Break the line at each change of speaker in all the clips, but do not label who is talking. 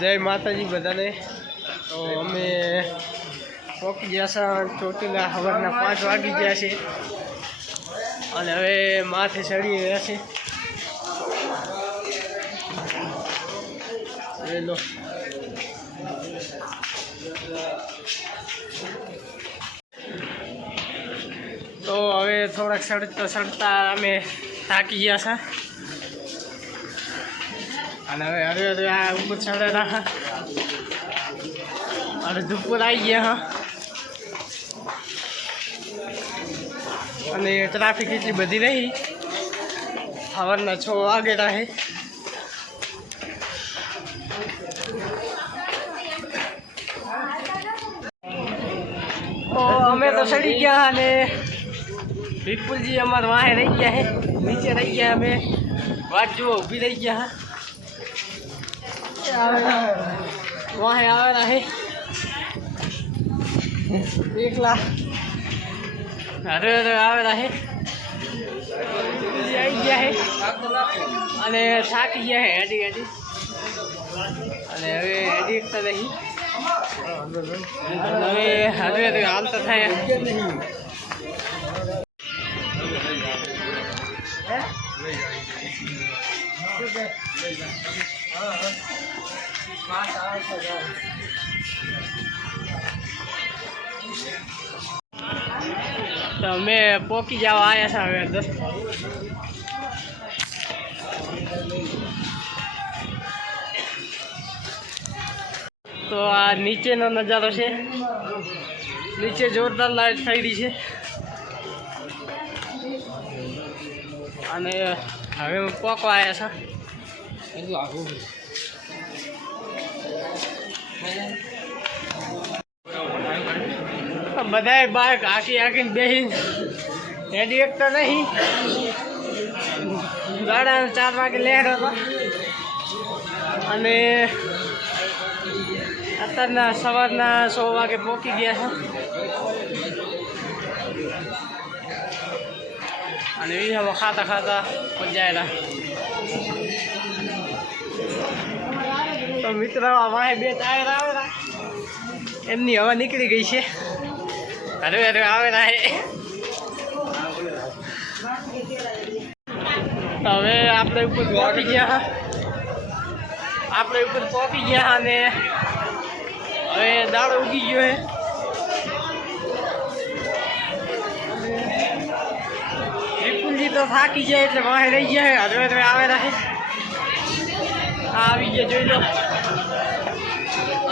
જય માતાજી બધાને. તો અમે પહોંચી ગયા છે ચોટીલા સવારના પાંચ વાગી ગયા છે. અને હવે માથે ચડી રહ્યા છે. લો. તો હવે થોડાક સડતા સડતા અમે થાકી ગયા છે. અને હવે અરે હવે આ ઉપર ચડેલા હા અને ધૂપર આવી ગયા, હા. અને ટ્રાફિક એટલી બધી રહી સવારના છ વાગે રહે અમે તો ચડી ગયા અને વિપુલજી અમારા વાહે રહી ગયા હે. નીચે રહી ગયા અમે. વાત જુઓ, ઊભી રહી ગયા, હા. વાહે આવેલા હે. એકલા. અરે અરે આવેલા હે. ગયા હે. અને થાકી ગયા હે, હેડી હેડી. અને હવે હેડી એકતા નહીં. હવે હવે હવે હાલતા થાય. તો અમે પોકી જવા આયા છે હવે અંદર. તો આ નીચેનો નજારો છે. નીચે જોરદાર લાઈટ થઈ છે. અને હવે પોકવા આવ્યા છે. બધાય બાઈક આખી આખીને બેસી હેડી એક તો નહીં. ગાડા ચાર વાગે લેડ હતો. અને અત્યારના સવારના સો વાગે પહોંચી ગયા છે. અને વિહામાં ખાતા ખાતા પહોંચાયેલા તો મિત્રો અમારે બે ટાયર આવેલા એમની હવા નીકળી ગઈ છે. અરે અરે આવેલા હવે આપણે ઉપર પહોંચી ગયા. આપણે ઉપર પહોંચી ગયા અને હવે દાડો ઉગી ગયો હે. વિપુલજી તો થાકી જાય એટલે વાહે રહી ગયા હે. હવે આવે આવેલા હે આ આવી ગયા, જોઈ લો.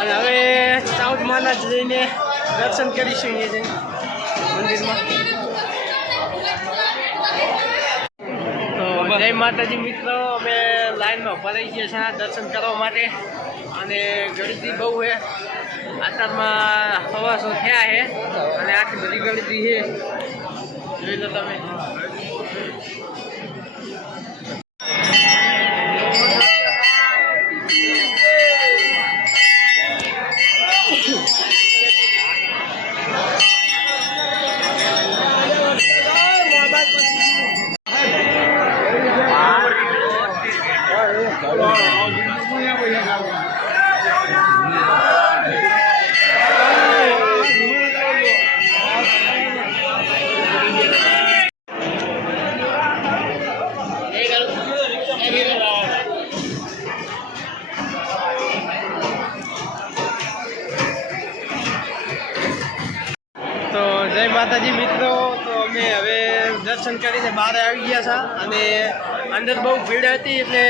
અને હવે સાઉથ માના જઈને દર્શન કરીશું અહીંયા જઈને મંદિરમાં. જય માતાજી મિત્રો, અમે લાઈનમાં ભરાઈ ગયા છે દર્શન કરવા માટે. અને ગળદી બહુ છે. અત્યારમાં સવાસો થયા છે. અને આખી બધી ગળદી છે. જોઈ લો તમે. જય માતાજી મિત્રો. તો અમે હવે દર્શન કરીને બહાર આવી ગયા છા અને અંદર બહુ ભીડ હતી એટલે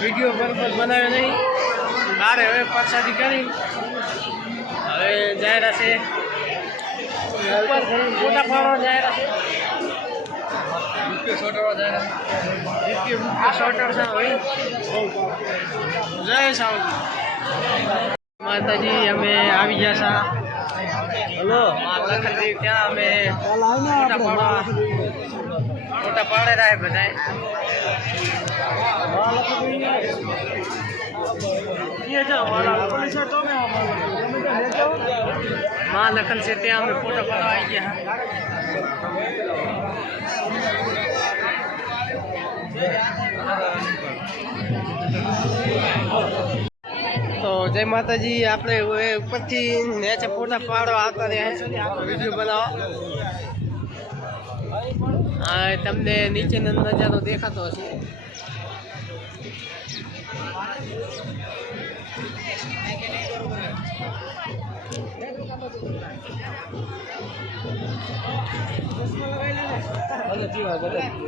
વીડિયો બરોબર બનાવ્યો નહીં. બહાર હવે પરસાદી કરી. હવે જાહેરા છે મોટા ફાળો જાહેરા છે જય સાવજી માતાજી અમે આવી ગયા છે. ત્યાં અમે ફોટા પાડેલા છે બધાયમાં લખન છે ત્યાં અમે ફોટો પાડવા આવી ગયા જય માતાજી આપણે ઉપરથી નેચે ફોટા પાડો આવતા રહ્યા વીડિયો બનાવો. હા તમને નીચેનો નજારો દેખાતો હશે.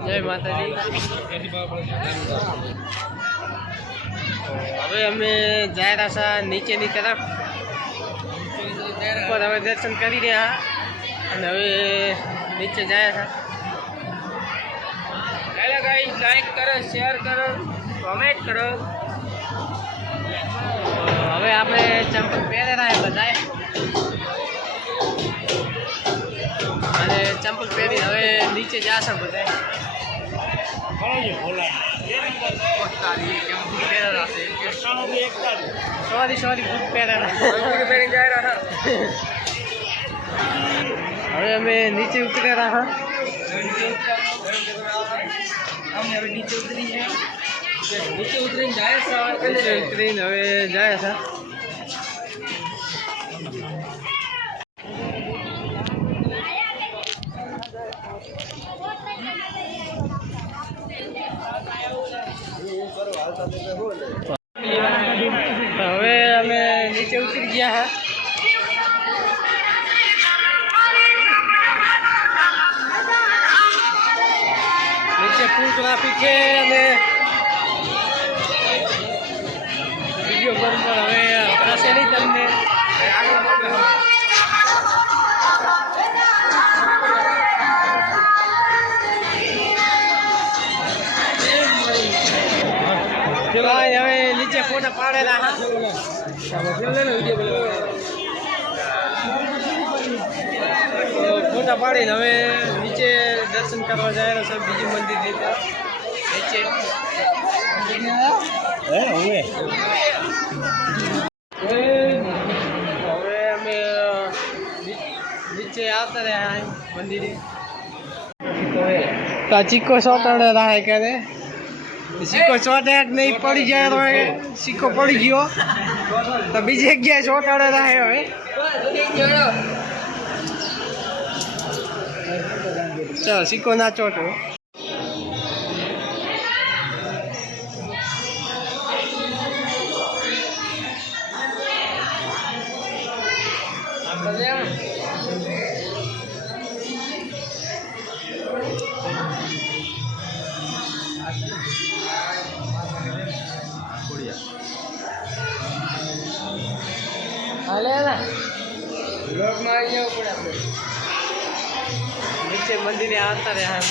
જય માતાજી. હવે અમે જાય રહ્યા નીચેની તરફ. ઉપર હવે દર્શન કરી રહ્યા અને હવે નીચે જાય છે હેલો ગાઈસ લાઈક કરો શેર કરો કોમેન્ટ કરો. હવે આપણે ચંપલ પહેરેલા બધાએ. અને ચંપલ પહેરી હવે નીચે જશે બધા સોરી સોરી બૂટ પહેરેલા હવે અમે નીચે ઉતરી રહ્યા
નીચે ઉતરી નીચે ઉતરીને જાય છે
ઉતરીને હવે જાય છે છે અને વીડિયો પણ હવે થશે નહીં તમને હવે નીચે ફોટા પાડેલા ફોટા પાડીને હવે નીચે દર્શન કરવા જાય છે બીજું મંદિર નીચે ચીકો સોટાડે રાહે કરે. સિક્કો ચોટે નહીં, પડી જાય તો સિક્કો પડી ગયો. તો બીજી જગ્યાએ ચોટાડે રાહે હવે. ચાલો, સિક્કો ના ચોટો. મંદિરે આવતા રહ્યા.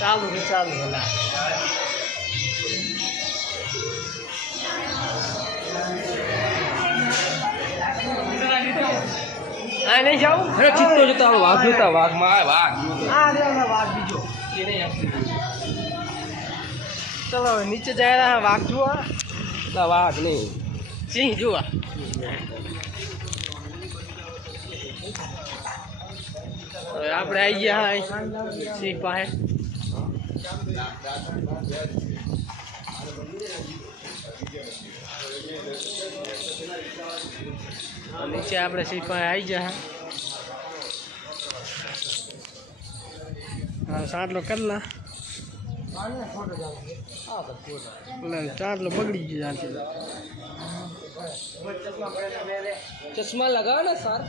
ચાલુ છે ચાલુ ભલા આ નહીં જાઉં
અરે ચિત્તો જોતા વાઘ જોતા વાઘમાં વાઘ
આ રહ્યો વાઘ બીજો. ચલો હવે નીચે જાય રહ્યા વાઘ જોવા
ના વાઘ નહીં.
સિંહ જોવા હવે આપણે આવી ગયા સિંહ પાસે નીચે આપણે સિંહ પાસે આવી ગયા હા સાટલો કરલા ચાટલો બગડી ગયો ત્યાંથી
ચશ્મા લગાવો ને સર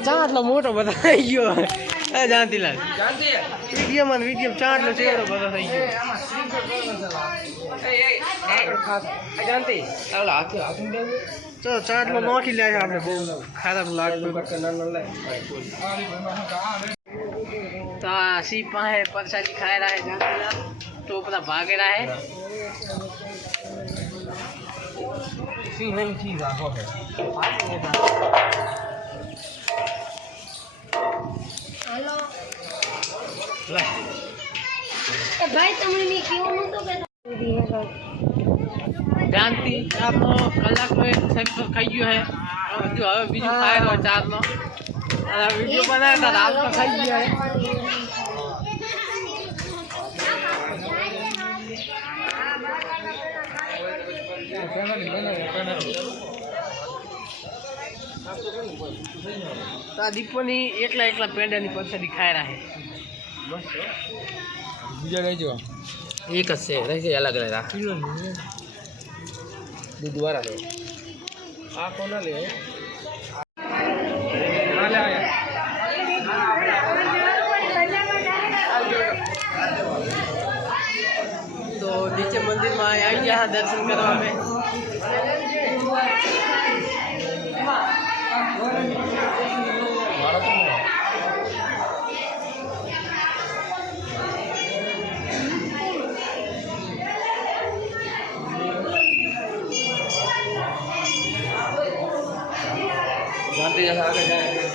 ચાટલો મોટો બધો થઈ ગયો હે જાનતીલાલ વિડીયોમાં ને વીડિયો ચાટલો ચેવડો બધો થઈ ગયો
જાણતી ચાલો હાથે હાથ
તો ચાટલો નોખી લે છે આપણે બહુ ખરાબ લાગતું તો આ સી પાસે પરસાદી ખાઈ રહ્યા છે જાનતીલાલ તો બધા ભાગે રહ્યા છે
સિંહ નહીં ચીજ આખો છે
હલો એ ભાઈ તમને મેં કેવું નતું કે
શાંતિ આપનો કલાકનો એક સેક્ટર ખાઈ ગયો છે હજુ હવે બીજું ખાય હોય ચારનો અને વીડિયો બનાવે તો હાલ તો ખાઈ ગયો છે તો આ દીપોની એકલા એકલા પેંડાની પરસેડી ખાઈ રહ્યા
બીજા રહેજો
છે એક જ છે રહેશે અલગ અલગ આ
દૂધ વાળા લે? આ કોના લે
તો નીચે મંદિરમાં આવી ગયા દર્શન કરવા અમે.
જાતે જશે આગળ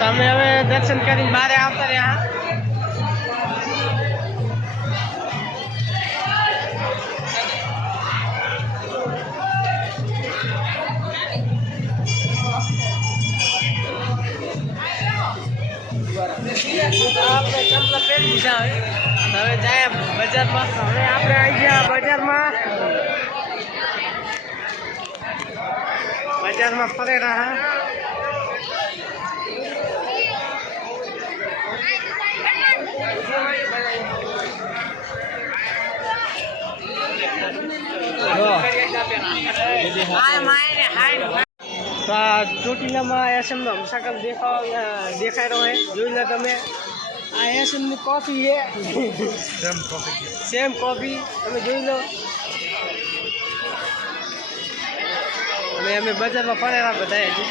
તમે હવે દર્શન કરીને બારે આવતા રહ્યા. આપણે ચંપલ પહેરી દીધા હવે હવે જાય બજારમાં. હવે આપણે આવી ગયા બજારમાં. બજારમાં ફરે આ ચોટીલામાં એસએમનો હમસાકલ દેખાવા દેખાઈ રહ્યો છે. જોઈ લો તમે. આ એસએમની કોફી છે. સેમ કોફી તમે જોઈ લો. અને અમે બજારમાં ફરેલા બધા હજી.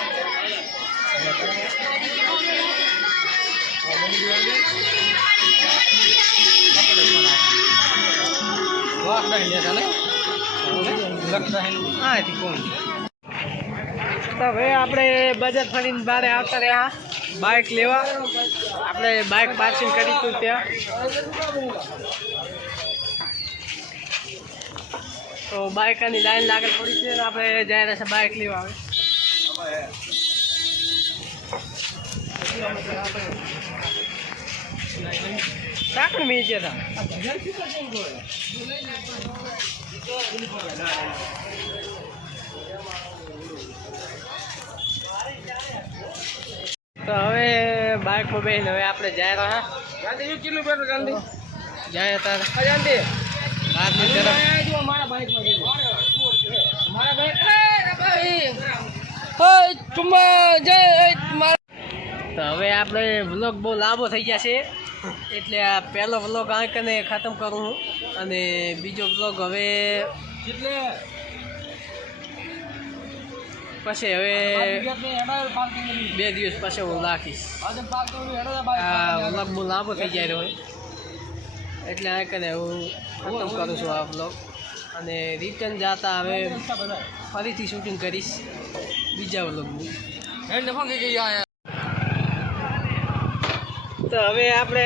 હવે આપણે બજાર ફરીને બારે આવતા રહ્યા. બાઇક લેવા. આપણે બાઇક પાર્સિંગ કરી હતું ત્યાં. તો બાઇકની લાઈન લાગેલ પડી છે આપણે જઈ રહ્યા છે બાઇક લેવા આવે સાકર મેં છે તો હવે બાઇકમાં બેન હવે આપણે જઈ રહ્યા.
ગાંધી કેટલું પેટ્રોલ ગાંધી.
જાય હતા
ગાંધી.
તો હવે આપણે વ્લોગ બહુ લાંબો થઈ ગયા છે. એટલે આ પહેલો વ્લોગ આ કને ખતમ કરું હું. અને બીજો વ્લોગ હવે
એટલે
પછી હવે બે દિવસ પછી હું રાખીશ આ વ્લોગ બહુ લાંબો થઈ જાય રહ્યો એટલે આ કને હું ખતમ કરું છું આ બ્લોગ અને રિટર્ન જતા હવે ફરીથી શૂટિંગ કરીશ બીજા વ્લોગનું તો હવે આપણે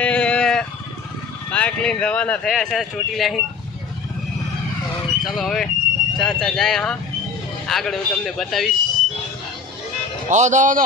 બાઇક લઈને રવાના થયા છે ચોટી લાઈન. ચાલો હવે ચા ચા જાય હા. આગળ હું તમને બતાવીશ.
હા દા દા